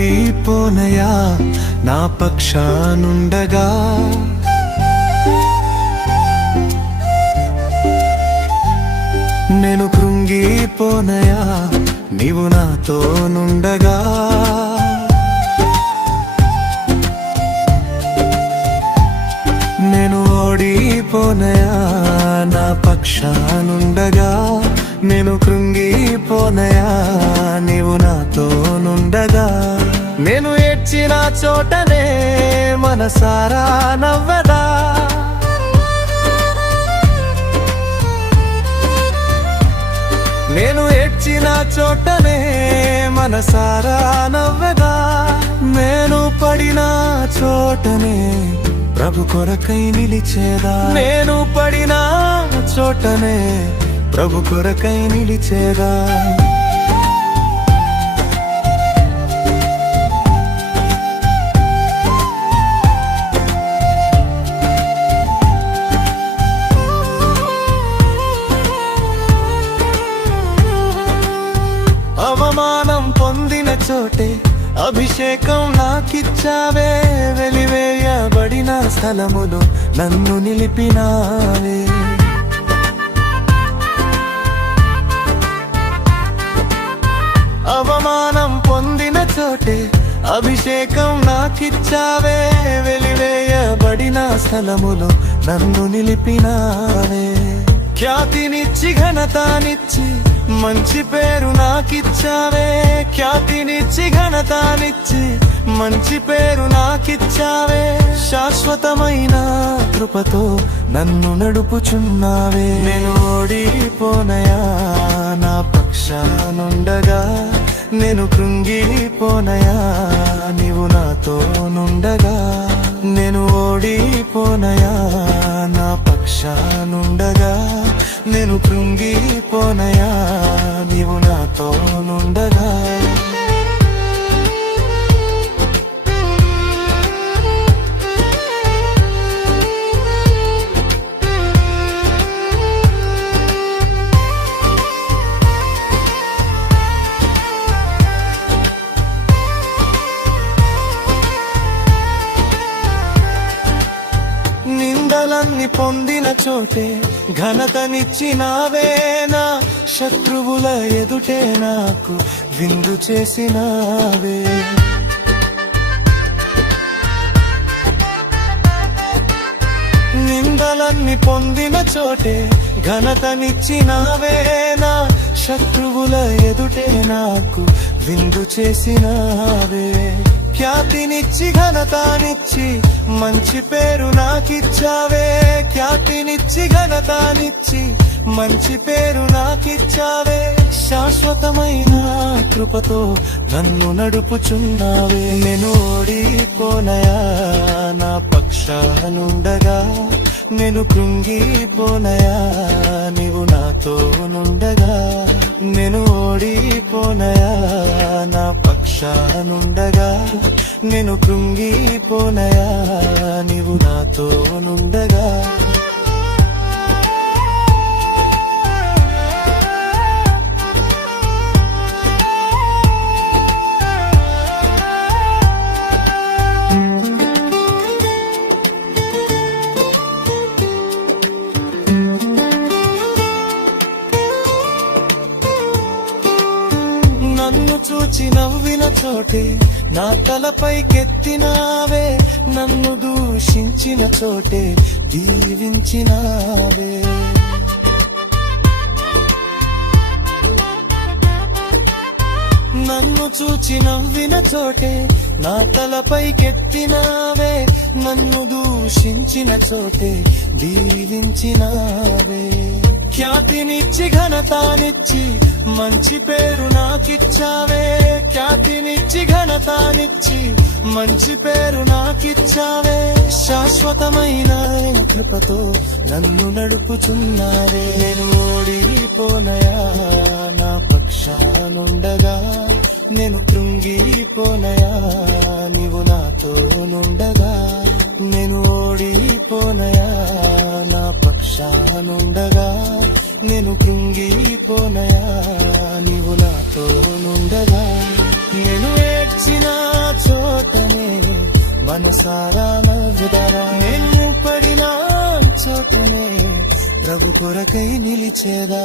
ఓడిపోనయా నా పక్షానుండగా. నేను కృంగిపోనయా నీవు నాతో నుండగా. నేను ఓడిపోనయా నా పక్షానుండగా. నేను కృంగిపోనయా నీవు నాతో నుండగా. నేను ఏడ్చిన చోటనే మనసారా నవ్వదా. నేను ఏడ్చిన చోటనే మనసారా నవ్వదా. నేను పడిన చోటనే ప్రభు కొరకై నిలిచేదా. నేను పడిన చోటనే ప్రభు కొరకై నిలిచేదా. అవమానం పొందిన చోటే అభిషేకం నాకిచ్చావే. వెలివేయబడిన స్థలములో నన్ను నిలిపినావే. అవమానం పొందిన చోటే అభిషేకం నాకిచ్చావే. వెలివేయబడిన స్థలములో నన్ను నిలిపినావే. ఖ్యాతినిచ్చి ఘనతానిచ్చి మంచి పేరు నాకిచ్చావే. ఖ్యాతినిచ్చి ఘనతానిచ్చి మంచి పేరు నాకిచ్చావే. శాశ్వతమైన కృపతో నన్ను నడుపుచున్నావే. నేను ఓడిపోనయా నా పక్షానుండగా. నేను కృంగిపోనయా నీవు నాతో నుండగా. నేను ఓడిపోనయా నా పక్షానుండగా. నేను కృంగిపోనయా నీవు నాతో నుండగా. నిందలన్నీ పొందిన చోటే ఘనతనిచ్చినావే. నా శత్రువుల ఎదుటే నాకు విందు చేసినావే. నిందలన్నీ పొందిన చోటే ఘనతనిచ్చినావే. నా శత్రువుల ఎదుటే నాకు విందు చేసినావే. ఖ్యాతినిచ్చి ఘనతానిచ్చి మంచి పేరు నాకిచ్చావే. ఖ్యాతినిచ్చి ఘనతానిచ్చి మంచి పేరు నాకిచ్చావే. శాశ్వతమైన కృపతో నన్ను నడుపుచున్నావే. నేను ఓడిపోనయా నా పక్షానుండగా. నేను కృంగిపోనయా నీవు నాతో నుండగా. నేను ఓడిపోనయా నా పక్షానుండగా. నేను కృంగిపోనయా నీవు నాతో నుండగా. నన్ను చూచి నవ్విన చోటే నా తలపైకెత్తినావే. నన్ను దూషించిన చోటే దీవించినావే. నన్ను చూచి నవ్విన చోటే నా తలపైకెత్తినావే. నన్ను దూషించిన చోటే దీవించినావే. ఖ్యాతినిచ్చి ఘనతానిచ్చి మంచి పేరు నాకిచ్చావే. ఖ్యాతినిచ్చి ఘనతానిచ్చి మంచి పేరు నాకిచ్చావే. శాశ్వతమైన కృపతో నన్ను నడుపుచున్నావే. నేను ఓడిపోనయా నా పక్షానుండగా. నేను కృంగిపోనయా నీవు నాతో నుండగా. నేను ఓడిపోనయా నా పక్షానుండగా. నేను కృంగిపోనయా నీవు నాతో నుండగా. నేను ఏడ్చినా మనసారా నవ్వుదారా నేను పడిన చోటనే ప్రభు కొరకై నిలిచేదా